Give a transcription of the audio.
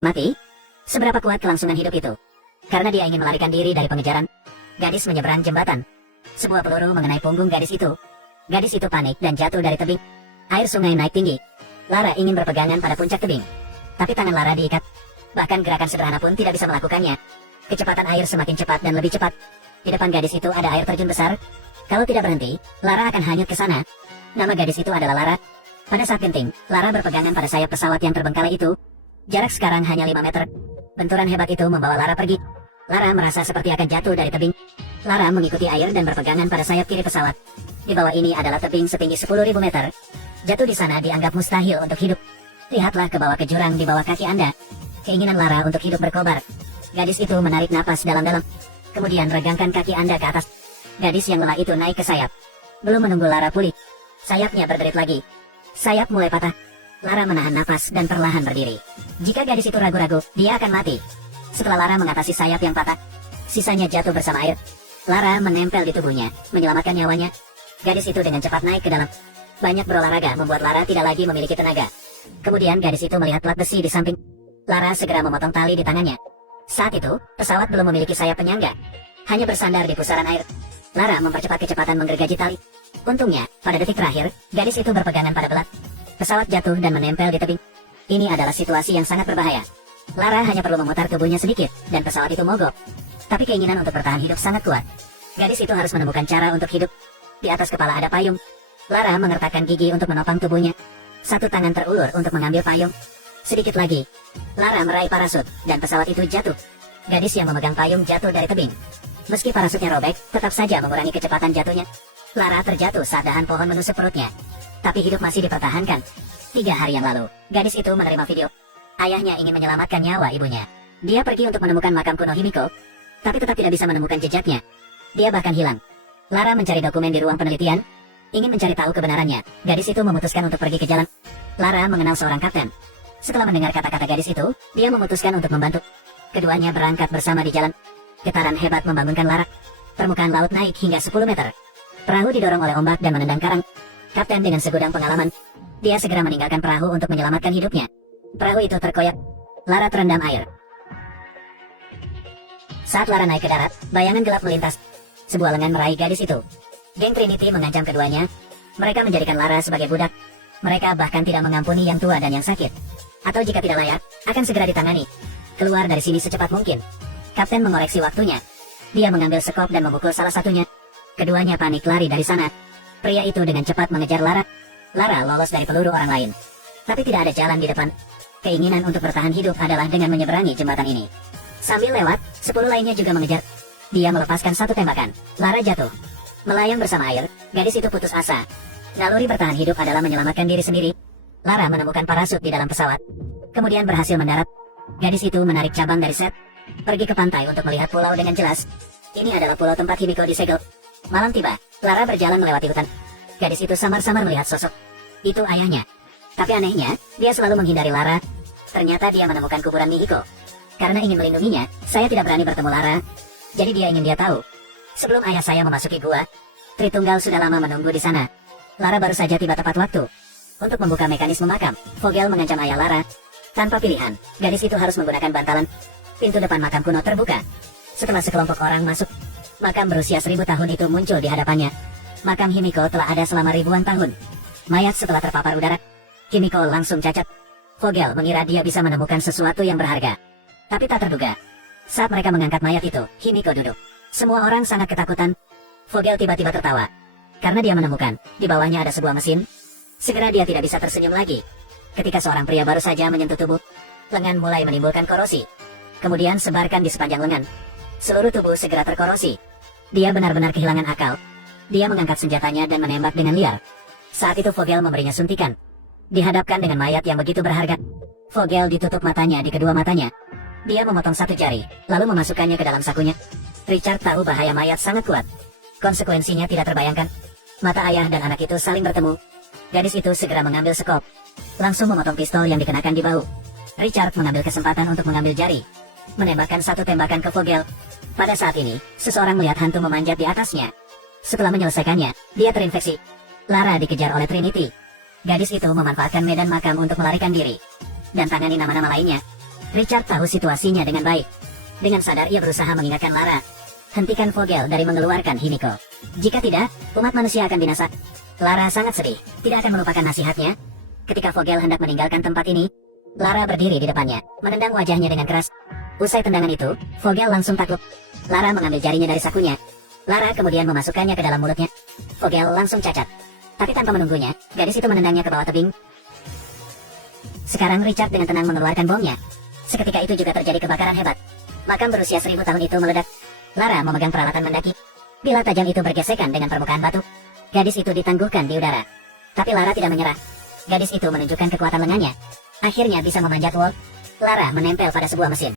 Mati? Seberapa kuat kelangsungan hidup itu? Karena dia ingin melarikan diri dari pengejaran, gadis menyeberang jembatan. Sebuah peluru mengenai punggung gadis itu. Gadis itu panik dan jatuh dari tebing. Air sungai naik tinggi. Lara ingin berpegangan pada puncak tebing. Tapi tangan Lara diikat. Bahkan gerakan sederhana pun tidak bisa melakukannya. Kecepatan air semakin cepat dan lebih cepat. Di depan gadis itu ada air terjun besar. Kalau tidak berhenti, Lara akan hanyut ke sana. Nama gadis itu adalah Lara. Pada saat genting, Lara berpegangan pada sayap pesawat yang terbengkalai itu. Jarak sekarang hanya 5 meter. Benturan hebat itu membawa Lara pergi. Lara merasa seperti akan jatuh dari tebing. Lara mengikuti air dan berpegangan pada sayap kiri pesawat. Di bawah ini adalah tebing setinggi 10.000 meter. Jatuh di sana dianggap mustahil untuk hidup. Lihatlah ke bawah ke jurang di bawah kaki Anda. Keinginan Lara untuk hidup berkobar. Gadis itu menarik napas dalam-dalam. Kemudian regangkan kaki Anda ke atas. Gadis yang lelah itu naik ke sayap. Belum menunggu Lara pulih, sayapnya berderit lagi. Sayap mulai patah. Lara menahan napas dan perlahan berdiri. Jika gadis itu ragu-ragu, dia akan mati. Setelah Lara mengatasi sayap yang patah, sisanya jatuh bersama air. Lara menempel di tubuhnya, menyelamatkan nyawanya. Gadis itu dengan cepat naik ke dalam. Banyak berolahraga membuat Lara tidak lagi memiliki tenaga. Kemudian gadis itu melihat plat besi di samping. Lara segera memotong tali di tangannya. Saat itu, pesawat belum memiliki sayap penyangga. Hanya bersandar di pusaran air. Lara mempercepat kecepatan menggergaji tali. Untungnya, pada detik terakhir, gadis itu berpegangan pada belat. Pesawat jatuh dan menempel di tebing. Ini adalah situasi yang sangat berbahaya. Lara hanya perlu memutar tubuhnya sedikit, dan pesawat itu mogok. Tapi keinginan untuk bertahan hidup sangat kuat. Gadis itu harus menemukan cara untuk hidup. Di atas kepala ada payung. Lara mengertakkan gigi untuk menopang tubuhnya. Satu tangan terulur untuk mengambil payung. Sedikit lagi. Lara meraih parasut, dan pesawat itu jatuh. Gadis yang memegang payung jatuh dari tebing. Meski parasutnya robek, tetap saja mengurangi kecepatan jatuhnya. Lara terjatuh saat dahan pohon menusuk perutnya. Tapi hidup masih dipertahankan. 3 hari yang lalu, gadis itu menerima video. Ayahnya ingin menyelamatkan nyawa ibunya. Dia pergi untuk menemukan makam kuno Himiko, tapi tetap tidak bisa menemukan jejaknya. Dia bahkan hilang. Lara mencari dokumen di ruang penelitian, ingin mencari tahu kebenarannya. Gadis itu memutuskan untuk pergi ke jalan. Lara mengenal seorang kapten. Setelah mendengar kata-kata gadis itu, dia memutuskan untuk membantu. Keduanya berangkat bersama di jalan. Getaran hebat membangunkan Lara. Permukaan laut naik hingga 10 meter. Perahu didorong oleh ombak dan menendang karang. Kapten dengan segudang pengalaman. Dia segera meninggalkan perahu untuk menyelamatkan hidupnya. Perahu itu terkoyak. Lara terendam air. Saat Lara naik ke darat, bayangan gelap melintas. Sebuah lengan meraih gadis itu. Geng Trinity mengancam keduanya. Mereka menjadikan Lara sebagai budak. Mereka bahkan tidak mengampuni yang tua dan yang sakit. Atau jika tidak layak, akan segera ditangani. Keluar dari sini secepat mungkin. Kapten mengoreksi waktunya. Dia mengambil sekop dan memukul salah satunya. Keduanya panik lari dari sana. Pria itu dengan cepat mengejar Lara. Lara lolos dari peluru orang lain. Tapi tidak ada jalan di depan. Keinginan untuk bertahan hidup adalah dengan menyeberangi jembatan ini. Sambil lewat, 10 lainnya juga mengejar. Dia melepaskan satu tembakan. Lara jatuh. Melayang bersama air, gadis itu putus asa. Naluri bertahan hidup adalah menyelamatkan diri sendiri. Lara menemukan parasut di dalam pesawat. Kemudian berhasil mendarat. Gadis itu menarik cabang dari set. Pergi ke pantai untuk melihat pulau dengan jelas. Ini adalah pulau tempat Himiko disegel. Malam tiba, Lara berjalan melewati hutan. Gadis itu samar-samar melihat sosok. Itu ayahnya. Tapi anehnya, dia selalu menghindari Lara. Ternyata dia menemukan kuburan Mihiko. Karena ingin melindunginya, saya tidak berani bertemu Lara. Jadi dia ingin dia tahu. Sebelum ayah saya memasuki gua, Tritunggal sudah lama menunggu di sana. Lara baru saja tiba tepat waktu. Untuk membuka mekanisme makam, Vogel mengancam ayah Lara. Tanpa pilihan, gadis itu harus menggunakan bantalan. Pintu depan makam kuno terbuka. Setelah sekelompok orang masuk, makam berusia 1000 tahun itu muncul di hadapannya. Makam Himiko telah ada selama ribuan tahun. Mayat setelah terpapar udara. Himiko langsung cacat. Vogel mengira dia bisa menemukan sesuatu yang berharga. Tapi tak terduga. Saat mereka mengangkat mayat itu, Himiko duduk. Semua orang sangat ketakutan. Vogel tiba-tiba tertawa. Karena dia menemukan, di bawahnya ada sebuah mesin. Segera dia tidak bisa tersenyum lagi. Ketika seorang pria baru saja menyentuh tubuh, lengan mulai menimbulkan korosi. Kemudian sebarkan di sepanjang lengan. Seluruh tubuh segera terkorosi. Dia benar-benar kehilangan akal. Dia mengangkat senjatanya dan menembak dengan liar. Saat itu Vogel memberinya suntikan. Dihadapkan dengan mayat yang begitu berharga. Vogel ditutup matanya di kedua matanya. Dia memotong satu jari, lalu memasukkannya ke dalam sakunya. Richard tahu bahaya mayat sangat kuat. Konsekuensinya tidak terbayangkan. Mata ayah dan anak itu saling bertemu. Gadis itu segera mengambil sekop. Langsung memotong pistol yang dikenakan di bahu. Richard mengambil kesempatan untuk mengambil jari. Menembakkan satu tembakan ke Vogel. Pada saat ini, seseorang melihat hantu memanjat di atasnya. Setelah menyelesaikannya, dia terinfeksi. Lara dikejar oleh Trinity. Gadis itu memanfaatkan medan makam untuk melarikan diri. Dan tangani nama-nama lainnya. Richard tahu situasinya dengan baik. Dengan sadar ia berusaha mengingatkan Lara. Hentikan Vogel dari mengeluarkan Himiko. Jika tidak, umat manusia akan binasa. Lara sangat sedih, tidak akan melupakan nasihatnya. Ketika Vogel hendak meninggalkan tempat ini, Lara berdiri di depannya, menendang wajahnya dengan keras. Usai tendangan itu, Vogel langsung takluk. Lara mengambil jarinya dari sakunya. Lara kemudian memasukkannya ke dalam mulutnya. Vogel langsung cacat. Tapi tanpa menunggunya, gadis itu menendangnya ke bawah tebing. Sekarang Richard dengan tenang mengeluarkan bomnya. Seketika itu juga terjadi kebakaran hebat. Makam berusia 1000 tahun itu meledak. Lara memegang peralatan mendaki. Bila tajam itu bergesekan dengan permukaan batu, gadis itu ditangguhkan di udara. Tapi Lara tidak menyerah. Gadis itu menunjukkan kekuatan lengannya. Akhirnya bisa memanjat wall. Lara menempel pada sebuah mesin.